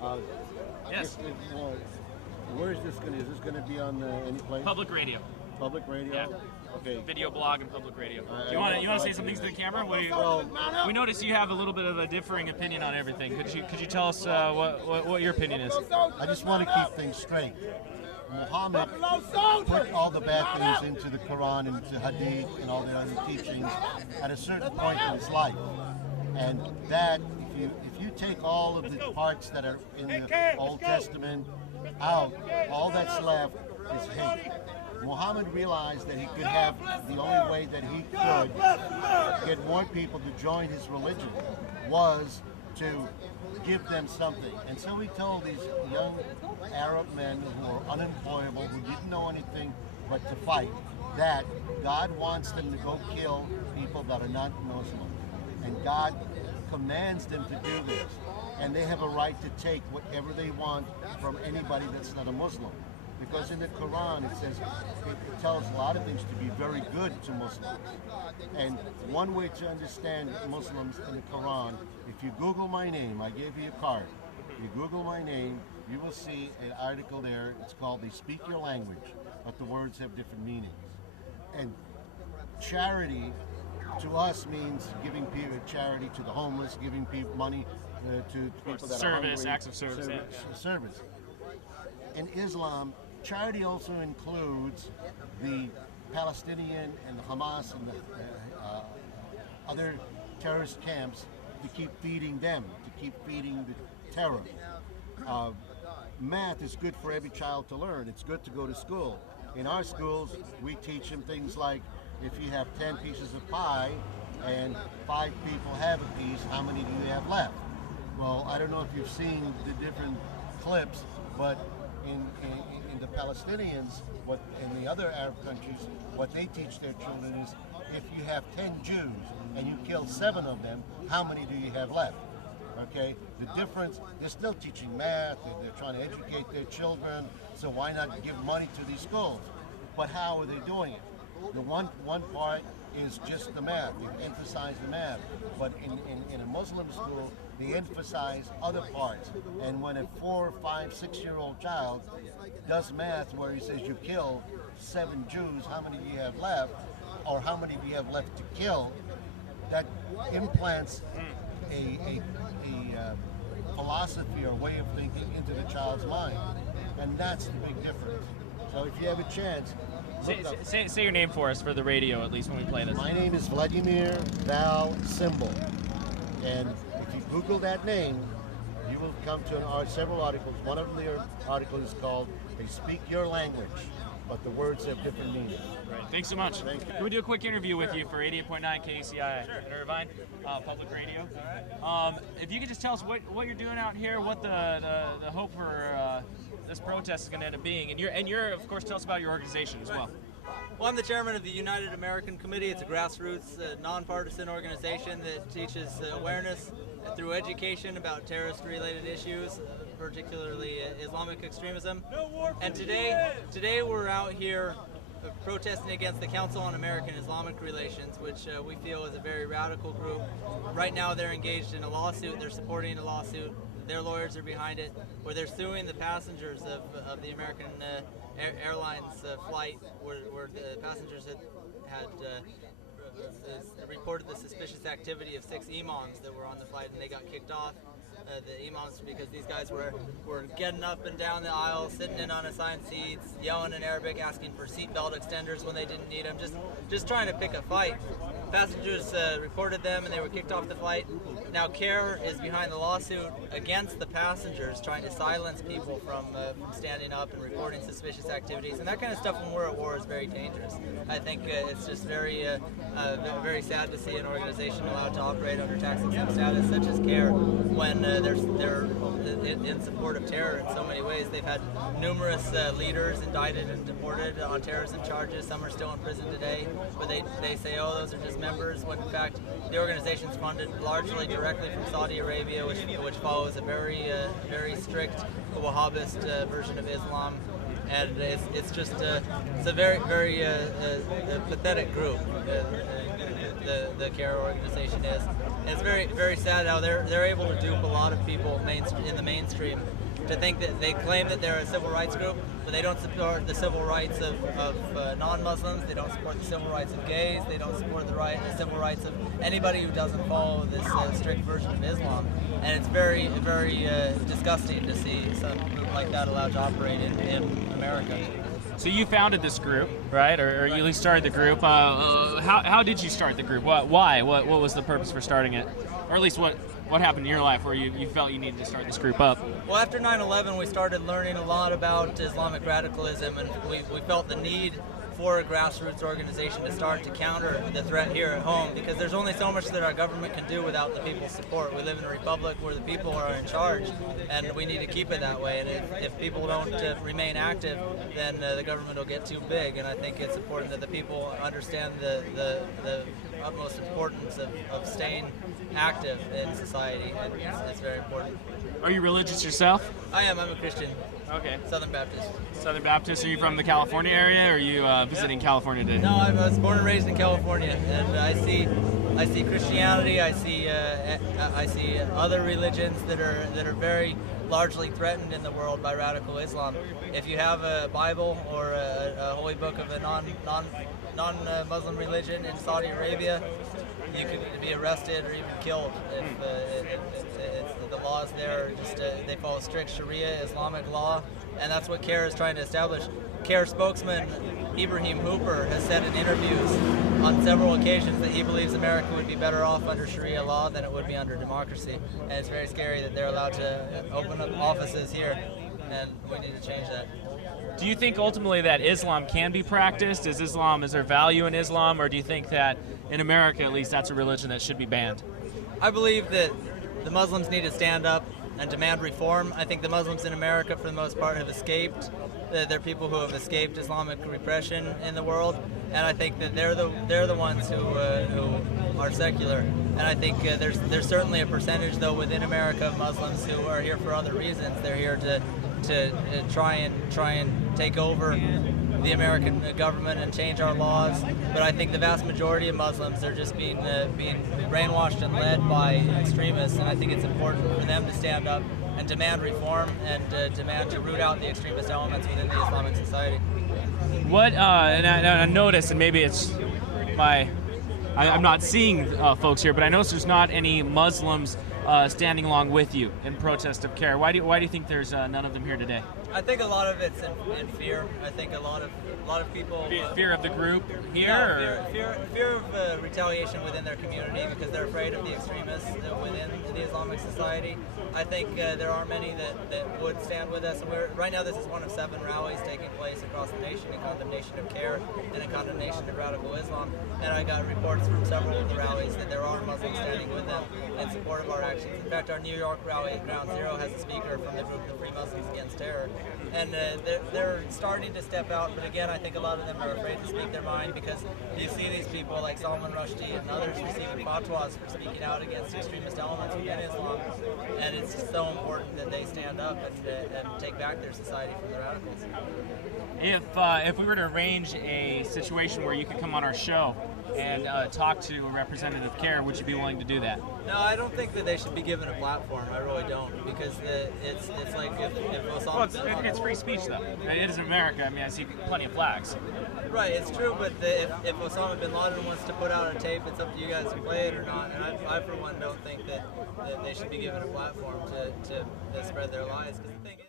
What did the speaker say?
Uh, Yes. Where is this going to? Is this going to be on any place? Public radio. Public radio. Yeah. Okay. Video blog and public radio. Do you want to say some things to the camera? We notice you have a little bit of a differing opinion on everything. Could you tell us what your opinion is? I just want to keep things straight. Muhammad put all the bad things into the Quran, into Hadith, and all the other teachings at a certain point in his life. And that, if you take all of the parts that are in the Old Testament out, all that's left is hate. Muhammad realized that he could have, the only way that he could get more people to join his religion was to give them something. And so he told these young Arab men who were unemployable, who didn't know anything but to fight, that God wants them to go kill people that are not Muslim. And God commands them to do this. And they have a right to take whatever they want from anybody that's not a Muslim. Because in the Quran it says, it tells a lot of things to be very good to Muslims. And one way to understand Muslims in the Quran, if you Google my name, I gave you a card. You Google my name, you will see an article there. It's called They Speak Your Language, but the words have different meanings. And charity to us means giving people charity to the homeless, giving people money to people that are hungry. Acts of service. Service. In Islam, charity also includes the Palestinian and the Hamas and the other terrorist camps to keep feeding them, to keep feeding the terror. Math is good for every child to learn. It's good to go to school. In our schools, we teach them things like, if you have 10 pieces of pie and 5 people have a piece, how many do you have left? Well, I don't know if you've seen the different clips, but in the Palestinians, in the other Arab countries, what they teach their children is, if you have 10 Jews and you kill 7 of them, how many do you have left? Okay, the difference, they're still teaching math, they're trying to educate their children, so why not give money to these schools? But how are they doing it? The one part is just the math. They emphasize the math. But in a Muslim school, they emphasize other parts. And when a 4, 5, 6-year-old child does math where he says you kill 7 Jews, how many do you have left? Or how many do you have left to kill? That implants a philosophy or way of thinking into the child's mind. And that's the big difference. So if you have a chance, Say your name for us for the radio, at least when we play this. My name is Vladimir Val Symbol, and if you Google that name, you will come to several articles. One of the articles is called "They Speak Your Language, but the words have different meanings." Right. Thanks so much. Thank you. Can we do a quick interview with you for 88.9 KCI in Irvine, public radio? If you could just tell us what you're doing out here, what the hope for this protest is going to end up being, and you're of course, tell us about your organization as well. Well, I'm the chairman of the United American Committee. It's a grassroots, nonpartisan organization that teaches awareness through education about terrorist-related issues, particularly Islamic extremism. And today we're out here protesting against the Council on American-Islamic Relations, which we feel is a very radical group. Right now they're engaged in a lawsuit. They're supporting a lawsuit. Their lawyers are behind it, where they're suing the passengers of the American Airlines flight, where the passengers had reported the suspicious activity of 6 imams that were on the flight, and they got kicked off. The imams, because these guys were getting up and down the aisle, sitting in unassigned seats, yelling in Arabic, asking for seatbelt extenders when they didn't need them, just trying to pick a fight. Passengers reported them and they were kicked off the flight. Now CAIR is behind the lawsuit against the passengers, trying to silence people from standing up and reporting suspicious activities. And that kind of stuff when we're at war is very dangerous. I think it's just very very sad to see an organization allowed to operate under tax exempt status such as CAIR when they're in support of terror in so many ways. They've had numerous leaders indicted and deported on terrorism charges. Some are still in prison today, but they say, oh, those are just members, when in fact the organization's funded largely directly from Saudi Arabia, which follows a very strict Wahhabist version of Islam. and it's just it's a very pathetic group. The CAIR organization is. And it's very sad how they're able to dupe a lot of people in the mainstream to think that they claim that they're a civil rights group, but they don't support the civil rights of non-Muslims. They don't support the civil rights of gays. They don't support the civil rights of anybody who doesn't follow this strict version of Islam. And it's very disgusting to see some group like that allowed to operate in America. So you founded this group, right? Or you at least started the group. How did you start the group? Why? What was the purpose for starting it? Or at least what happened in your life where you felt you needed to start this group up? Well, after 9/11, we started learning a lot about Islamic radicalism, and we felt the need for a grassroots organization to start to counter the threat here at home, because there's only so much that our government can do without the people's support. We live in a republic where the people are in charge, and we need to keep it that way. And if people don't remain active, then the government will get too big. And I think it's important that the people understand the utmost importance of staying active in society. It's very important. Are you religious yourself? I am. I'm a Christian. Okay. Southern Baptist. Southern Baptist. Are you from the California area, or are you visiting California today? No, I was born and raised in California, and I see Christianity. I see other religions that are very largely threatened in the world by radical Islam. If you have a Bible or a holy book of a non-Muslim religion in Saudi Arabia, you could be arrested or even killed if the laws there are just they follow strict Sharia Islamic law, and that's what CAIR is trying to establish. CAIR spokesman Ibrahim Hooper has said in interviews on several occasions that he believes America would be better off under Sharia law than it would be under democracy, and it's very scary that they're allowed to open up offices here, and we need to change that. Do you think ultimately that Islam can be practiced? Is there value in Islam, or do you think that in America at least that's a religion that should be banned? I believe that the Muslims need to stand up and demand reform. I think the Muslims in America for the most part have escaped. They're people who have escaped Islamic repression in the world, and I think that they're the ones who are secular. And I think there's certainly a percentage though within America of Muslims who are here for other reasons. They're here to try and take over the American government and change our laws. But I think the vast majority of Muslims are just being brainwashed and led by extremists, and I think it's important for them to stand up and demand reform and demand to root out the extremist elements within the Islamic society. What and I noticed, and maybe it's I'm not seeing folks here, but I noticed there's not any Muslims standing along with you in protest of CAIR. Why do you think there's none of them here today? I think a lot of it's in fear. I think a lot of people fear of the group here. No, fear of retaliation within their community because they're afraid of the extremists within the Islamic society. I think there are many that would stand with us. And right now, this is one of 7 rallies taking place across the nation in condemnation of CAIR and in condemnation of radical Islam. And I got reports from several of the rallies that there are Muslims standing with them in support of our actions. In fact, our New York rally at Ground Zero has a speaker from the group the Free Muslims Against Terror. And they're starting to step out, but again, I think a lot of them are afraid to speak their mind because you see these people like Salman Rushdie and others receiving fatwas for speaking out against extremist elements within Islam, and it's just so important that they stand up and take back their society from the radicals. If we were to arrange a situation where you could come on our show and talk to a representative of CAIR, would you be willing to do that? No, I don't think that they should be given a platform. I really don't, because it's like if Osama it's free speech though. It is America. I mean, I see plenty of flags. Right, it's true, but if Osama bin Laden wants to put out a tape, it's up to you guys to play it or not. And I for one, don't think that they should be given a platform to spread their lies. Because the thing is,